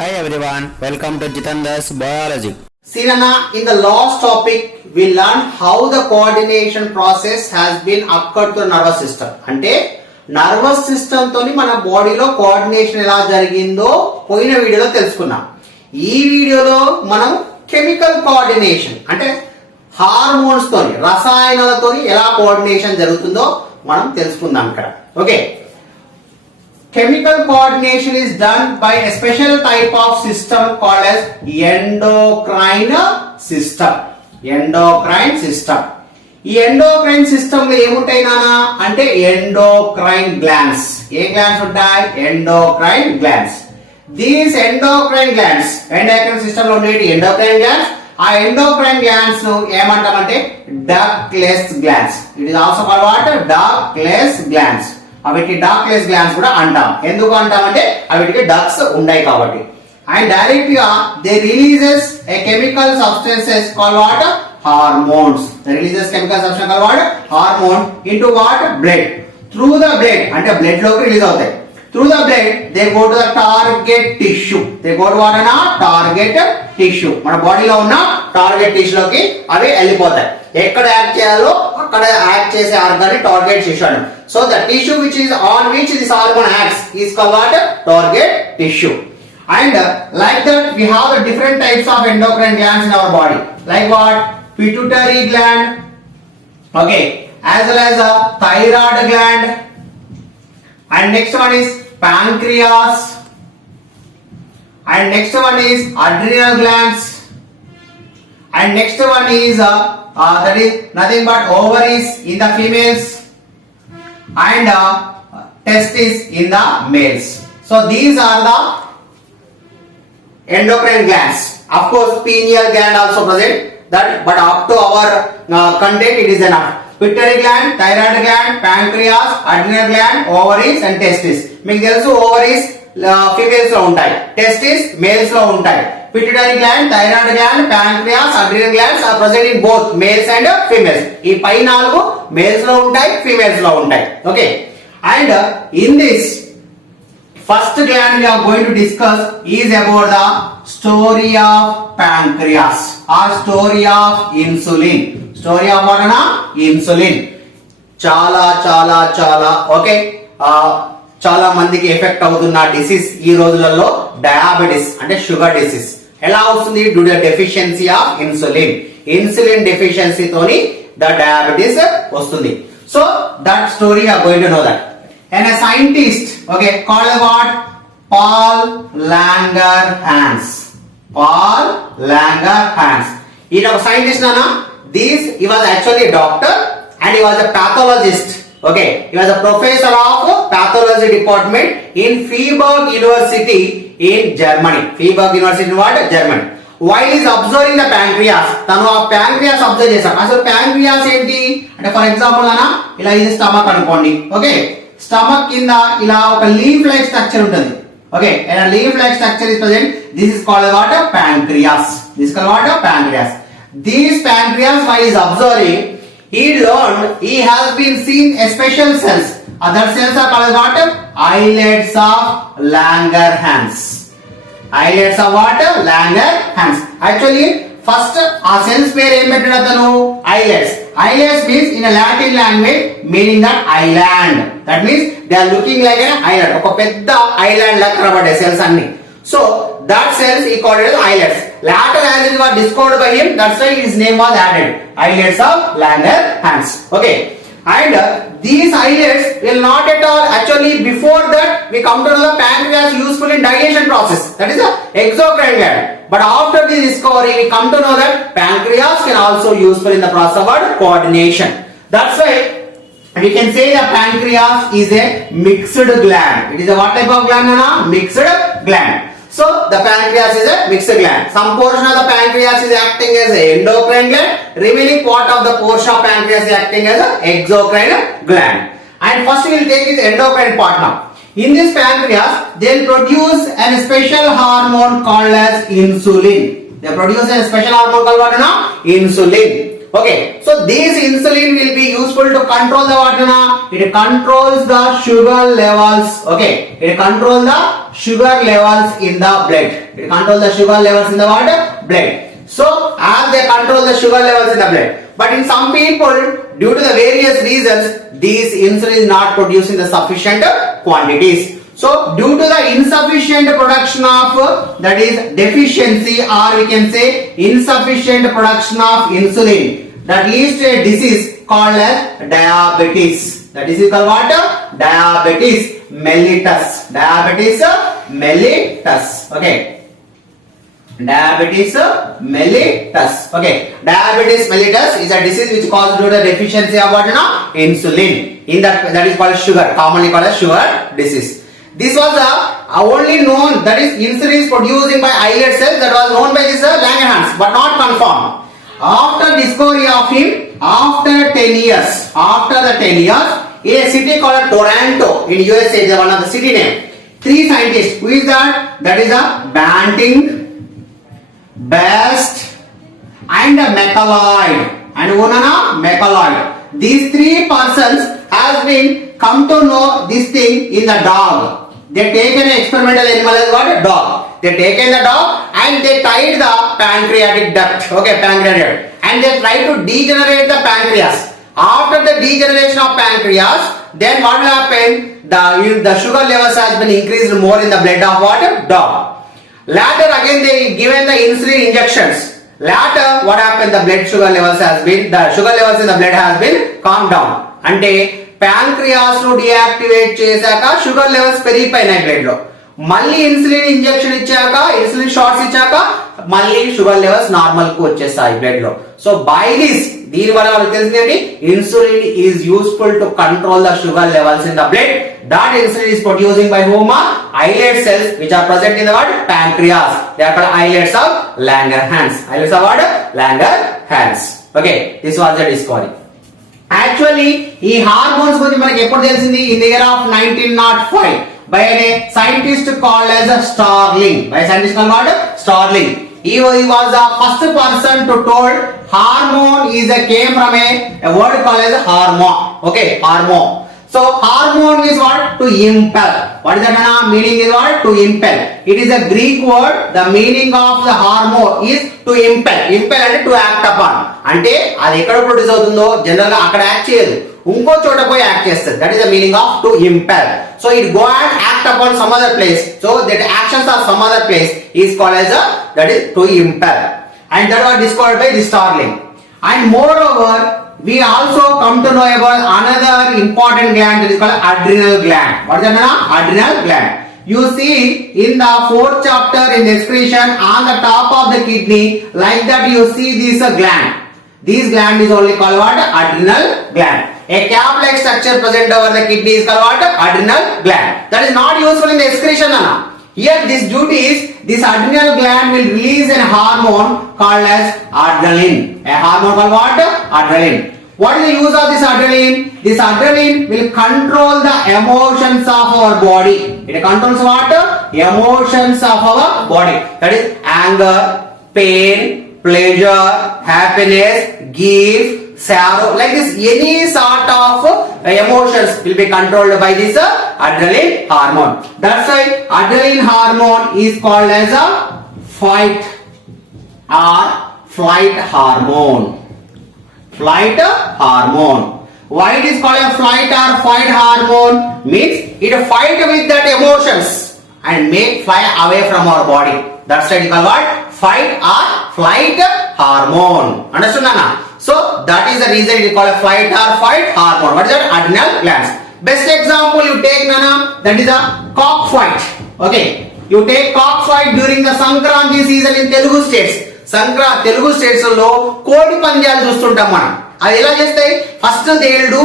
Hi everyone, welcome to Jitandar's Biology. Sirana, in the last topic, we learned how the coordination process has been occurred to the nervous system. అంటే nervous system తోని మన బాడీలో కోఆర్డినేషన్ ఎలా జరిగిందో పోయిన వీడియోలో తెలుసుకున్నాం. ఈ వీడియోలో మనం కెమికల్ కోఆర్డినేషన్ అంటే హార్మోన్స్ తోని రసాయనాలతోని ఎలా కోఆర్డినేషన్ జరుగుతుందో మనం తెలుసుకుందాం ఇక్కడ. Okay, chemical coordination is done by a special type of system called as endocrine system. Endocrine system. ఈ ఎండోక్రైన్ సిస్టమ్ లో ఏముంటాయి నానా అంటే ఎండోక్రైన్ గ్లాండ్స్. ఏ గ్లాండ్స్ ఉంటాయి? Endocrine glands. These endocrine glands endocrine system లో ఉండేటి ఎండోక్రైన్ గ్లాండ్స్. ఆ ఎండోక్రైన్ గ్లాండ్స్ ను ఏమంటామంటే ductless glands. It is also called what? Ductless glands. అవిటికి డక్ట్లెస్ గ్లాండ్స్ కూడా అంటాం. ఎందుకు అంటామంటే అవిటికి డక్స్ ఉన్నాయి కాబట్టి. అండ్ డైరెక్ట్ గా they releases a chemical substances called what? Hormones. They releases chemical substance called what? Hormone into what? Blood. Through the blood అంటే బ్లడ్ లోకి రిలీజ్ అవుతాయి. Through the blood they go to the target tissue. They go to what అన్న? Target tissue. మన బాడీలో ఉన్న టార్గెట్ టిష్యూలోకి అవి వెళ్ళిపోతాయి. ఎక్కడ యాక్ట్ చేయాలో అక్కడ యాక్ట్ చేసే ఆర్గాన్ టార్గెట్ టిష్యూ అంటారు. So the tissue which is on which this organ acts is called what? Target tissue. And like that we have the different types of endocrine glands in our body. Like what? Pituitary gland, okay, as well as a thyroid gland. And next one is pancreas. And next one is adrenal glands. And next one is that is nothing but ovaries in the females. And testes in the males. So these are the endocrine glands. Of course, pineal gland also present. That, but up to our content, it is enough. Pituitary gland, thyroid gland, pancreas, adrenal gland, ovaries, and testes. మీకు తెలుసు ovaries females లో ఉంటాయి, testes males లో ఉంటాయి. Pituitary gland, thyroid gland, pancreas, adrenal glands are present in both males and females. ఈ పై నాలుగు males లో ఉంటాయి, females లో ఉంటాయి. Okay, and in this first gland we are going to discuss is about the story of pancreas or story of insulin. Story of what ana? Insulin. చాలా చాలా చాలా ఓకే, చాలా మందికి ఎఫెక్ట్ అవుతున్న డిసీజ్ ఈ రోజులలో డయాబెటిస్ అంటే షుగర్ డిసీజ్. ఎలా వస్తుంది? Due to deficiency of insulin. Insulin deficiency తోని ద డయాబెటిస్ వస్తుంది. So that story or going to know that. And a scientist, okay, called what? Paul Langerhans. Paul Langerhans. He was a scientist nana. He was actually a doctor and he was a pathologist. Okay, he was a professor of pathology department in Freiburg University in Germany. Freiburg University in what? Germany. While he is observing the pancreas, తను ఆ pancreas observe చేశాడు. అసలు pancreas ఏంటి అంటే for example అన్న ఇలా ఇది స్టమక్ అనుకోండి. ఓకే, స్టమక్ కింద ఇలా ఒక లీఫ్ లైక్ స్ట్రక్చర్ ఉంటుంది. Okay, and a leaf like structure is present. This is called what? Pancreas. This is called what? Pancreas. This pancreas while he is observing, he learned, he has been seen a special cells. Other cells are called what? Islets of Langerhans. Islets of what? Langerhans. Actually, first ఆ cells పేరు ఏం పెట్టాడు అతను? Islets. Islets means in a Latin language meaning that island. That means they are looking like an island. ఒక పెద్ద island లా కనబడే cells అన్ని. So that cells he called it as islets. Later as it was discovered by him, that's why his name was added. Islets of Langerhans. Okay, and these islets will not at all actually before that we come to know the pancreas useful in digestion process. That is the exocrine gland. But after this discovery, we come to know that pancreas can also useful in the process of coordination. That's why we can say the pancreas is a mixed gland. It is a what type of gland? Mixed gland. So the pancreas is a mixed gland. Some portion of the pancreas is acting as an endocrine gland. Remaining part of the portion of pancreas is acting as an exocrine gland. And first we will take this endocrine part now. In this pancreas, they will produce a special hormone called as insulin. They produce a special hormone called what? Insulin. Okay, so this insulin will be useful to control the what na? It controls the sugar levels. Okay, it controls the sugar levels in the blood. It controls the sugar levels in the what? Blood. So as they control the sugar levels in the blood, but in some people, due to the various reasons, this insulin is not produced in the sufficient quantities. So due to the insufficient production of, that is deficiency, or we can say insufficient production of insulin, that leads to a disease called as diabetes. That is called what? Diabetes mellitus. Diabetes mellitus. Okay. Diabetes mellitus. Okay. Diabetes mellitus is a disease which caused due to the deficiency of what? Insulin. In that is called sugar. Commonly called as sugar disease. This was only known, that is insulin is producing by islet cells, that was known by this Langerhans, but not confirmed. After discovery of him, after the 10 years, in a city called Toronto in USA, is one of the city name. 3 scientists, who is that? That is Banting, Best, and McLeod, and McLeod. These 3 persons has been come to know this thing in the dog. They taken an experimental animal as what? Dog. They taken the dog and they tied the pancreatic duct. Okay, pancreatic duct. And they try to degenerate the pancreas. After the degeneration of pancreas, then what will happen? The sugar levels has been increased more in the blood of what? Dog. Later again they given the insulin injections. Later what happened? The sugar levels in the blood has been calmed down. Ante pancreas ను డియాక్టివేట్ చేశాక sugar levels పెరిగిపోయినాయి బ్లడ్ లో. మళ్ళీ insulin injection ఇచ్చాక, insulin shots ఇచ్చాక మళ్ళీ sugar levels normal కు వచ్చేస్తాయి బ్లడ్ లో. సో బై దిస్, దీని వల్ల వాళ్ళకి తెలిసిందండి, insulin is useful to control the sugar levels in the blood. That insulin is producing by whom? Islet cells which are present in the what? Pancreas. They are called islets of Langerhans. Islets of what? Langerhans. Okay, this was the discovery. Actually, ఈ హార్మోన్స్ గురించి మనకి ఎప్పుడు తెలిసింది? In the year of 1905 by a scientist called as Starling. By a scientist called what? Starling. He was the first person to told hormone came from a word called as hormone. Okay, hormone. So hormone is what? To impel. What is that meaning? Is what? To impel. It is a Greek word. The meaning of the hormone is to impel. Impel అంటే to act upon. అంటే అది ఎక్కడ ప్రొడ్యూస్ అవుతుందో జనరల్ గా అక్కడ యాక్ట్ చేయదు, ఇంకో చోట పోయి యాక్ట్ చేస్తుంది. That is the meaning off to impale. So it go and act upon some other place. So that actions of some other place is called as that is to impel. And that was discovered by the Starling. And moreover, we also come to know about another important gland, that is called adrenal gland. What is that? Adrenal gland. You see in the 4th chapter in the excretion on the top of the kidney, like that you see this gland. This gland is only called what? Adrenal gland. A cap-like structure present over the kidney is called what? Adrenal gland. That is not useful in the excretion. Here this duty is, this adrenal gland will release a hormone called as adrenaline. A hormone called what? Adrenaline. What is the use of this adrenaline? This adrenaline will control the emotions of our body. It controls what? Emotions of our body. That is anger, pain, pleasure, happiness, grief, sorrow. Like this, any sort of emotions will be controlled by this adrenaline hormone. That's why adrenaline hormone is called as a fight or flight hormone. Flight hormone. Why it is called a flight or fight hormone? Means it fight with that emotions and make fly away from our body. That's why it is called what? Fight or flight hormone. Understood, Nana? So that is the reason it is called a flight or fight hormone. What is that? Adrenal glands. Best example you take, Nana, that is a cockfight. Okay, you take cockfight during the Sankranti season in Telugu states. Telugu స్టేట్స్ లో కోడి పందాలు చూస్తుంటాం మనం. అది ఎలా చేస్తాయి? First they will do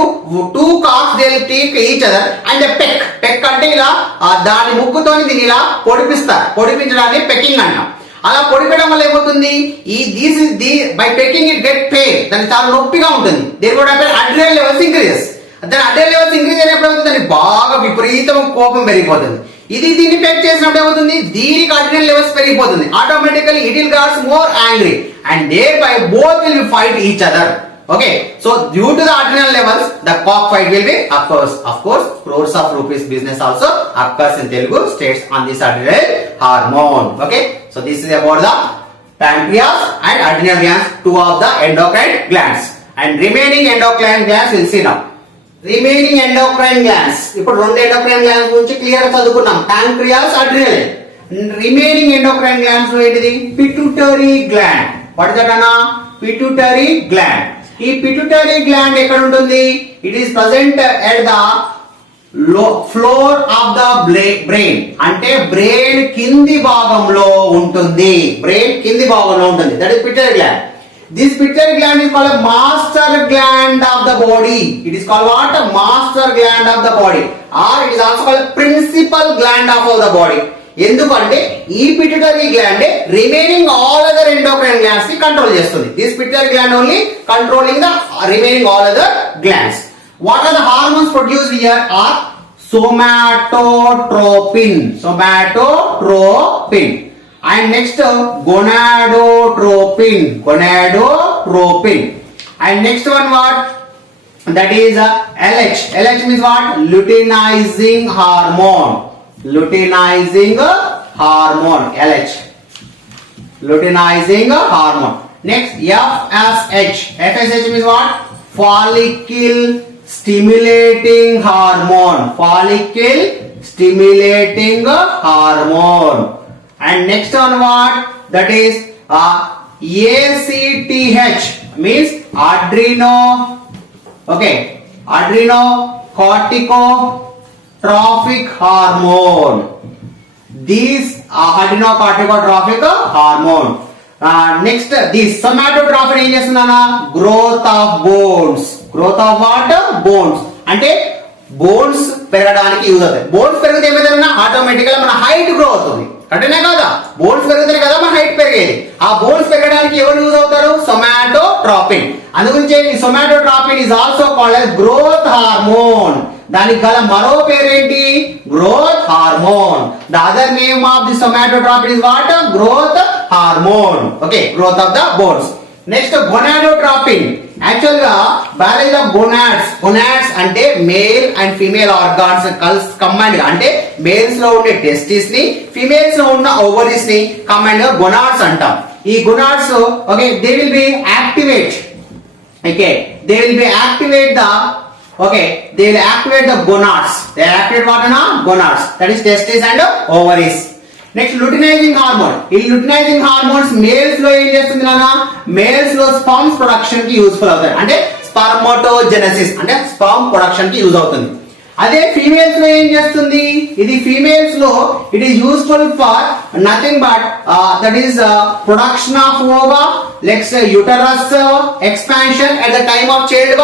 2 cocks, they will take each other and a peck అంటే ఇలా దాని ముక్కుతోని దీన్ని ఇలా పొడిపిస్తారు. పొడిపించడాన్ని పెకింగ్ అంటాం. అలా పొడిపేయడం వల్ల ఏమవుతుంది? By Peking it get pain. దానికి చాలా నొప్పిగా ఉంటుంది. దేర్ కూడా అడ్రినల్ లెవెల్స్ ఇంక్రీజెస్. దాని అడ్రినల్ లెవెల్స్ ఇంక్రీజ్ అయినప్పుడు ఏమవుతుంది? దానికి బాగా విపరీతం కోపం పెరిగిపోతుంది. దీన్ని పెక్ చేసినప్పుడు ఏమవుతుంది? దీనికి అడ్రినల్ లెవెల్స్ పెరిగిపోతుంది. Automatically it will get more angry and thereby both will fight each other. Okay, so due to the adrenal levels, the cockfight will be occurs. Of course, crores of rupees business also occurs in Telugu states on this adrenal hormone. Okay, so this is about the pancreas and adrenal glands, two of the endocrine glands. And remaining endocrine glands we'll see now. Remaining endocrine glands, ఇప్పుడు రెండు endocrine glands గురించి clear గా చదువుకున్నాం, pancreas, adrenal. Remaining endocrine glands ఏంటిది? Pituitary gland. What is that అన్న? Pituitary gland. ఈ pituitary gland ఎక్కడ ఉంటుంది? It is present at the floor of the brain, అంటే బ్రెయిన్ కింది భాగంలో ఉంటుంది. బ్రెయిన్ కింది భాగంలో ఉంటుంది. That is pituitary gland. This pituitary gland is called a master gland of the body. It is called what? A master gland of the body, or it is also called a principal gland of the body. ఎందుకంటే ఈ pituitary gland remaining all other endocrine glands ని control చేస్తుంది. This pituitary gland only controlling the remaining all other glands. What are the hormones produced here are somatotropin. Somatotropin. And next gonadotropin. And next one what? That is LH. LH means what? Luteinizing hormone. LH. Luteinizing hormone. Next FSH. FSH means what? Follicle stimulating hormone. And next one what? That is ACTH means adrenocorticotropic hormone. These adrenocorticotropic hormone. Next this somatotropin ఏం చేస్తుందన్నా? Growth of bones. Growth of what? Bones. అంటే బోన్స్ పెరగడానికి యూజ్ అవుతాయి. బోన్స్ పెరిగితే ఏమైందన్నా? ఆటోమేటిక్గా మన height grow అవుతుంది. కరెక్టేనా కదా? బోన్స్ పెరుగుతాయి కదా మన హైట్ పెరిగేది. ఆ బోన్స్ పెరగడానికి ఎవరు యూజ్ అవుతారు? సొమాటోట్రోపిన్. అందుగురించే ఈ somatotropin is also called as growth hormone. దానికి గల మరో పేరు ఏంటి? Growth hormone. The other name of the somatotropin is what? Growth hormone. Okay, growth of the bones. Next gonadotropin. Actual గా బయాలజీ ఆఫ్ గొనాడ్స్ అంటే male and female organs combined గా, అంటే మేల్స్ లో ఉండే టెస్టిస్ ని, ఫీమేల్స్ లో ఉన్న ఓవరీస్ ని కంబైన్డ్ గా గొనాడ్స్ అంటాం. ఈ gonads okay they will be activate. Okay, they will be activate the they will activate the gonads. They activate what? Gonads. That is testes and ovaries. Next luteinising hormone. ఈ లుటినైజింగ్ హార్మోన్స్ మేల్స్ లో ఏం చేస్తుంది నాన్న? మేల్స్ లో sperms production కి యూస్ఫుల్ అవుతాయి, అంటే స్పర్మటోజెనసిస్ అంటే స్పర్మ్ ప్రొడక్షన్ కి యూజ్ అవుతుంది. అదే ఫీమేల్స్ లో ఏం చేస్తుంది? ఇది ఫీమేల్స్ లో it is useful for nothing but that is production of ova, next uterus expansion at the time of child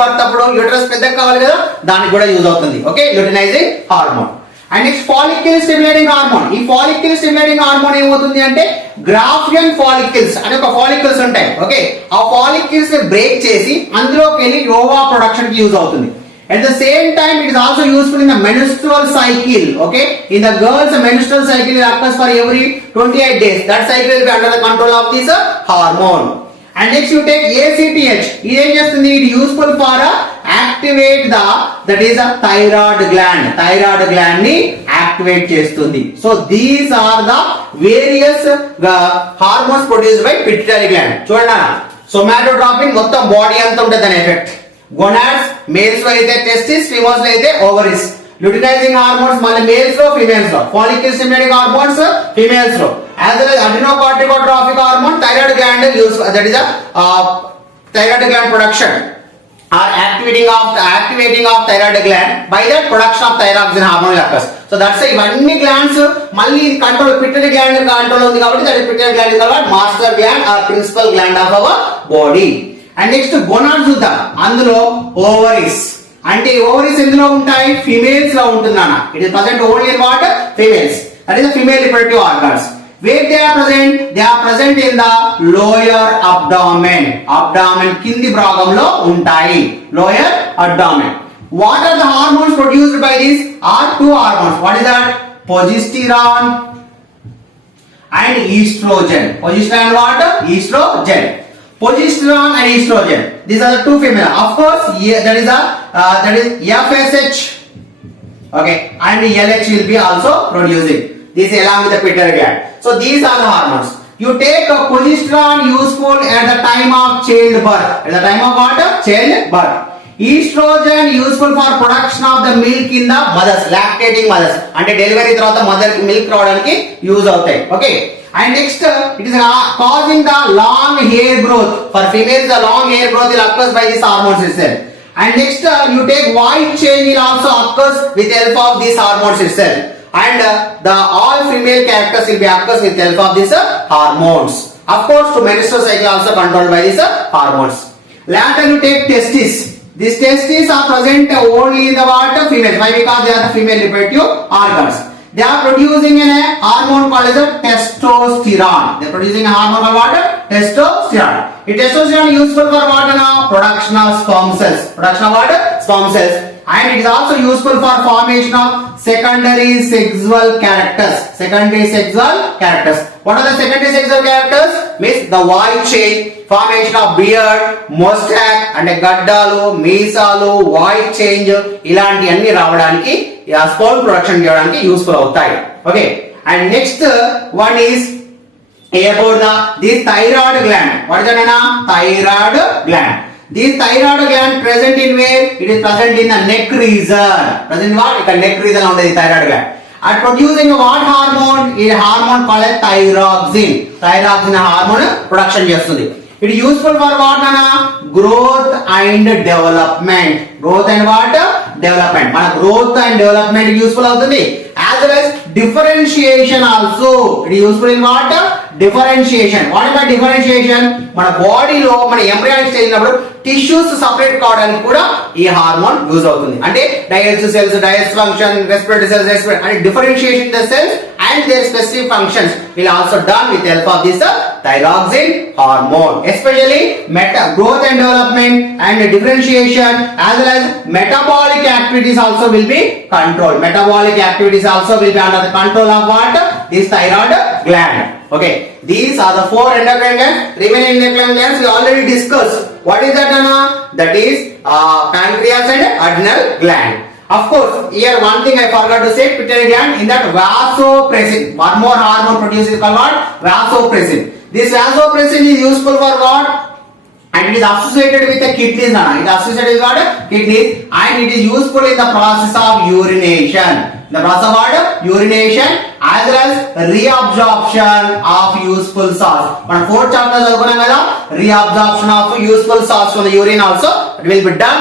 birth అప్పుడు యూటరస్ పెద్దగా కావాలి కదా, దానికి కూడా యూజ్ అవుతుంది. Okay, luteinising hormone. And next follicle stimulating hormone. ఈ ఫాలిక్యుల్ స్టిమ్యులేటింగ్ హార్మోన్ ఏమవుతుంది అంటే గ్రాఫియన్ ఫాలిక్యుల్స్ అనే ఒక ఫాలిక్యుల్స్ ఉంటాయి. ఓకే, ఆ ఫాలిక్యుల్స్ ని బ్రేక్ చేసి అందులోకి వెళ్ళి ఓవా ప్రొడక్షన్ కి యూజ్ అవుతుంది. At the same time, it is also useful in the menstrual cycle. Okay, in the girls, the menstrual cycle occurs for every 28 days. That cycle will be under the control of this hormone. And next you take ACTH. It is useful for activate that is a thyroid gland. Thyroid gland ni activate చేస్తుంది. So these are the various hormones produced by pituitary gland. చూడండి, somatotropin మొత్తం బాడీ అంతా ఉంటుంది దాని effect. Gonads males లో అయితే testis, females లో అయితే ఓవరీస్. ల్యూటినైజింగ్ హార్మోన్స్ మళ్ళీ మేల్స్ లో ఫీమేల్స్ లో. ఫాలిక్యుల్ స్టిమ్యులేటింగ్ హార్మోన్స్ ఫీమేల్స్ లో. As well as adrenocorticotropic hormone, thyroid gland use, that is a thyroid gland production or activating of thyroid gland. By that production of thyroxine hormone occurs. So that's why ఇవన్నీ గ్లాండ్స్ మళ్ళీ control pituitary gland control ఉంది కాబట్టి that pituitary gland is called master gland or principal gland of our body. And next gonads చూద్దాం. అందులో ఓవరీస్. అంటే ఓవరీస్ ఎందులో ఉంటాయి? ఫీమేల్స్ లో ఉంటుంది అన్న. It is present only in what? Females. That is the female reproductive organs. Where they are present? They are present in the lower abdomen. Abdomen కింది భాగంలో ఉంటాయి. Lower abdomen. What are the hormones produced by this? Are two hormones. What is that? Progesterone and estrogen. Progesterone what? Estrogen. Progesterone and estrogen. These are the two female. Of course, here that is FSH. Okay, and LH will be also producing. This along with the pituitary gland. So these are the hormones. You take a progesterone useful at the time of childbirth. At the time of what? Childbirth. Estrogen useful for production of the milk in the mothers, lactating mothers. అంటే డెలివరీ తర్వాత mother milk రావడానికి యూజ్ అవుతాయి. Okay. And next, it is causing the long hair growth. For females, the long hair growth will occur by these hormones itself. And next, you take white change will also occurs with help of these hormones itself. And the all female characters will be occurs with help of these hormones. Of course, to menstrual cycle also controlled by these hormones. Later, you take testes. These testes are present only in the water females. Why? Because they are the female reproductive organs. They are producing a hormone called as a testosterone. They are producing a hormone called what? Testosterone. The testosterone is useful for what? Production of sperm cells. Production of what? Sperm cells. And it is also useful for formation of secondary sexual characters. Secondary sexual characters. What are the secondary sexual characters? Means the white chain, formation of beard, mustache, and gaddalu, meesalu, white change, ఇలాంటి అన్ని రావడానికి sperm production చేయడానికి యూస్ఫుల్ అవుతాయి. Okay. And next one is about this thyroid gland. What is that? Thyroid gland. This thyroid gland present in where? It is present in the neck region. Present in what? The neck region of the thyroid gland. And producing what hormone? Is hormone called as thyroxine. Thyroxine hormone production చేస్తుంది. It is useful for what? Growth and development. Growth and what? Development. మన growth and development useful అవుతుంది. As well as differentiation also. It is useful in what? Differentiation. What is differentiation? మన బాడీలో మన embryonic stage ఉన్నప్పుడు tissues separate కావడానికి కూడా ఈ hormone use అవుతుంది. అంటే digestive cells, digest function, respiratory cells, అంటే differentiation the cells and their specific functions will also done with help of this thyroxine hormone. Especially growth and development and differentiation as well as metabolic activities also will be controlled. Metabolic activities also will be under the control of what? This thyroid gland. Okay, these are the four endocrine glands. Remaining endocrine glands we already discussed. What is that, Anna? That is pancreas and adrenal gland. Of course, here one thing I forgot to say, pituitary gland, in that vasopressin. One more hormone produced is called what? Vasopressin. This vasopressin is useful for what? And it is associated with the kidneys. It is associated with what? Kidneys. And it is useful in the process of urination. The process of what? Urination as well as reabsorption of useful salts. But fourth chapter చదువుకున్నాం కదా, reabsorption of useful salts from the urine also it will be done.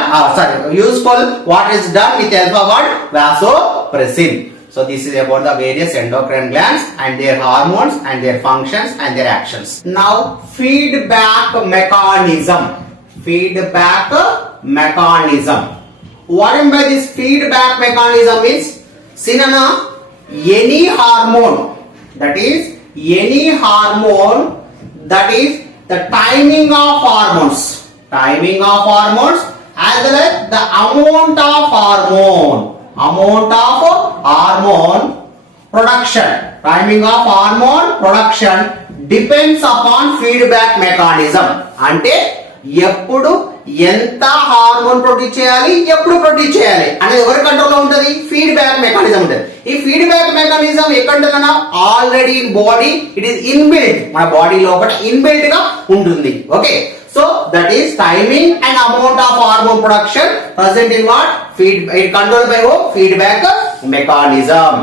Useful what is done with help of what? Vasopressin. So this is about the various endocrine glands and their hormones and their functions and their actions. Now feedback mechanism. Feedback mechanism. What I mean by this feedback mechanism is, Sinana, any hormone that is the timing of hormones as well as the amount of hormone production, timing of hormone production depends upon feedback mechanism. అంటే ఎప్పుడు ఎంత hormone produce చేయాలి, ఎప్పుడు ప్రొడ్యూస్ చేయాలి అనేది ఎవరి కంట్రోల్లో ఉంటుంది? ఫీడ్బ్యాక్ మెకానిజం ఉంటుంది. ఈ ఫీడ్బ్యాక్ మెకానిజం ఎక్కడుంటుందన్నా already in body it is inbuilt. మన బాడీ లోపల ఇన్బిల్ట్ గా ఉంటుంది. Okay, so that is timing and amount of hormone production present in what? It controlled by what? Feedback mechanism.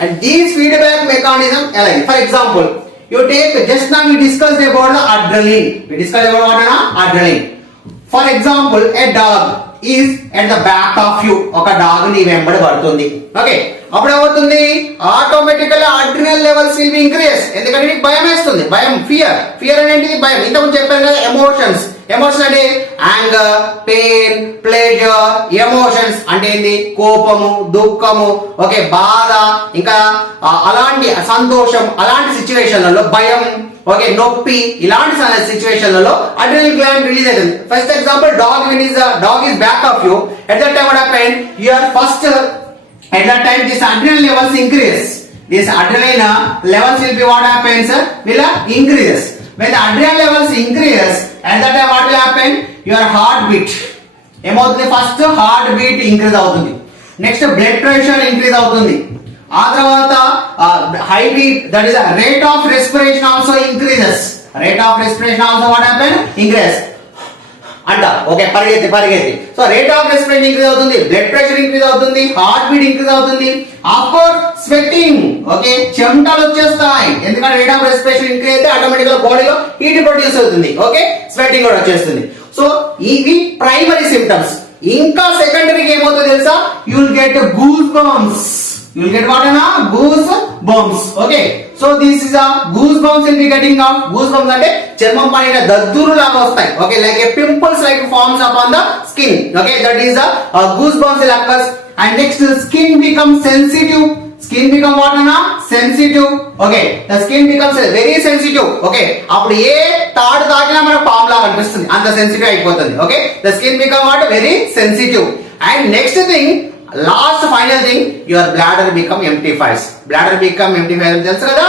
And these feedback mechanism, for example, you take, just now we discussed about the adrenaline. We discussed about what? Adrenaline. For example, a dog is at the back of you. ఒక dog నీ వెంబడి పడుతుంది. Okay, అప్పుడు ఏమవుతుంది? Automatical adrenal levels will be increase. ఎందుకంటే నీకు భయం వేస్తుంది. భయం, ఫియర్ అనేది భయం. ఇంతకుముందు చెప్పాను కదా, ఎమోషన్స్ అంటే యాంగర్, పెయిన్, ప్లెజర్. ఎమోషన్స్ అంటే ఏంది? కోపము, దుఃఖము, ఓకే, బాధ, ఇంకా అలాంటి సంతోషం, అలాంటి సిచ్యువేషన్లలో భయం, ఓకే, నొప్పి, ఇలాంటి సిచ్యువేషన్లలో అడ్రినల్ గ్లాండ్ రిలీజ్ అవుతుంది. First example, dog is back of you. At that time what happened? At that time this adrenaline levels increase. This adrenaline levels will be what happens? Will increase. When the adrenaline levels increase, at that time what will happen? Your heart beat ఏమవుతుంది, first heart beat increase అవుతుంది, next blood pressure increase అవుతుంది, ఆ తర్వాత high beat that is rate of respiration also increases, rate of respiration also what happen increase అంట. ఓకే, పరిగెత్తి so rate of respiration increase అవుతుంది, blood pressure increase అవుతుంది, heart beat increase అవుతుంది, of course sweating. Okay, చెమటలు వచ్చేస్తాయి, ఎందుకంటే rate of respiration increase అయితే ఆటోమేటిక్ గా బాడీలో హీట్ ప్రొడ్యూస్ అవుతుంది. ఓకే, స్వెట్టింగ్ కూడా వచ్చేస్తుంది. సో ఇవి ప్రైమరీ సిమ్టమ్స్. ఇంకా సెకండరీ ఏమవుతుందో తెలుసా, you will get goose bumps. You will get what na goose bumps. Okay, so this is a goose bumps will be getting of goose bumps అంటే చర్మం పైన దద్దురు లాగా వస్తాయి. Okay, like a pimples like forms upon the skin. Okay, that is a goose bumps will occur. And next skin becomes sensitive. Skin become what na sensitive. Okay, the skin becomes very sensitive. Okay, అప్పుడు ఏ తాడు తాకినా మనకు పాము లాగా అనిపిస్తుంది, అంత సెన్సిటివ్ అయిపోతుంది. Okay, the skin become what very sensitive. And next thing, last final thing, your bladder become empties. Bladder become empties తెలుసు కదా.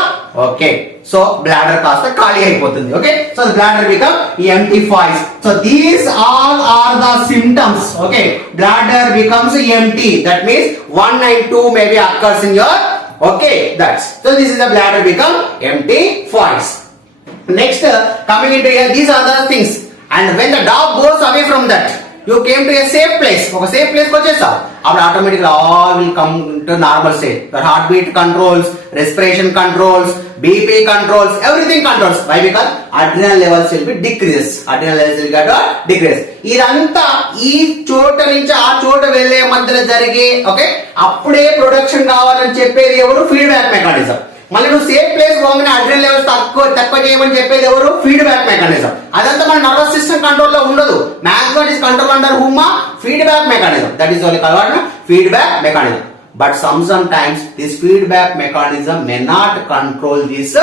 ఓకే, సో బ్లాడర్ కాస్త ఖాళీ అయిపోతుంది. Okay, so bladder become empties. So these all are the symptoms. Okay, bladder becomes empty, that means 1 and 2 may be occurs in your, okay, that's, so this is the bladder become emptifies. Next, coming into here, these are the things. And when the dog goes away from that, you came to a safe place. ఒక safe place కి వచ్చేసావు, అప్పుడు ఆటోమేటిక్గా all will come to normal state. Your heart beat controls, respiration controls, BP controls, everything controls. Why? Because adrenal levels will be decreases. Adrenal levels will get decrease. ఇదంతా ఈ చోట నుంచి ఆ చోట వెళ్ళే మధ్యలో జరిగే, ఓకే, అప్పుడే ప్రొడక్షన్ కావాలని చెప్పేది ఎవరు? Feedback mechanism. మళ్ళీ నువ్వు సేఫ్ ప్లేస్ పోగానే అడ్రినల్ లెవెల్స్ తక్కువ చేయమని చెప్పేది ఎవరు? Feedback mechanism. అదంతా మన నర్వస్ సిస్టమ్ కంట్రోల్ లో ఉండదు. Maximum is control under Huma feedback mechanism. That is only called feedback mechanism. But sometimes this feedback mechanism may not control this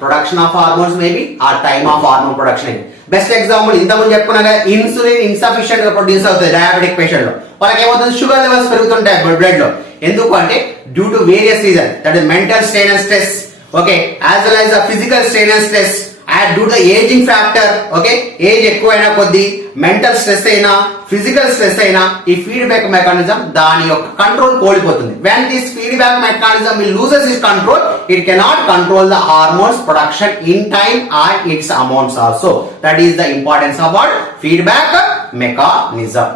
production of hormones maybe or time of hormone production. Best example ఇంతకుముందు చెప్పుకున్నాగా, insulin insufficient గా ప్రొడ్యూస్ అవుతుంది diabetic patient లో. వాళ్ళకి ఏమవుతుంది? Sugar levels పెరుగుతుంటాయి బ్లడ్ లో. ఎందుకు అంటే due to various reason, that is mental strain and stress, okay, as well as the physical strain and stress, and due to the ageing factor. Okay, age ఎక్కువైనా కొద్దీ mental stress అయినా physical stress అయినా ఈ feedback mechanism దాని యొక్క కంట్రోల్ కోల్పోతుంది. When this feedback mechanism will loses its control, it cannot control the hormones production in time and its amounts also. That is the importance about feedback mechanism.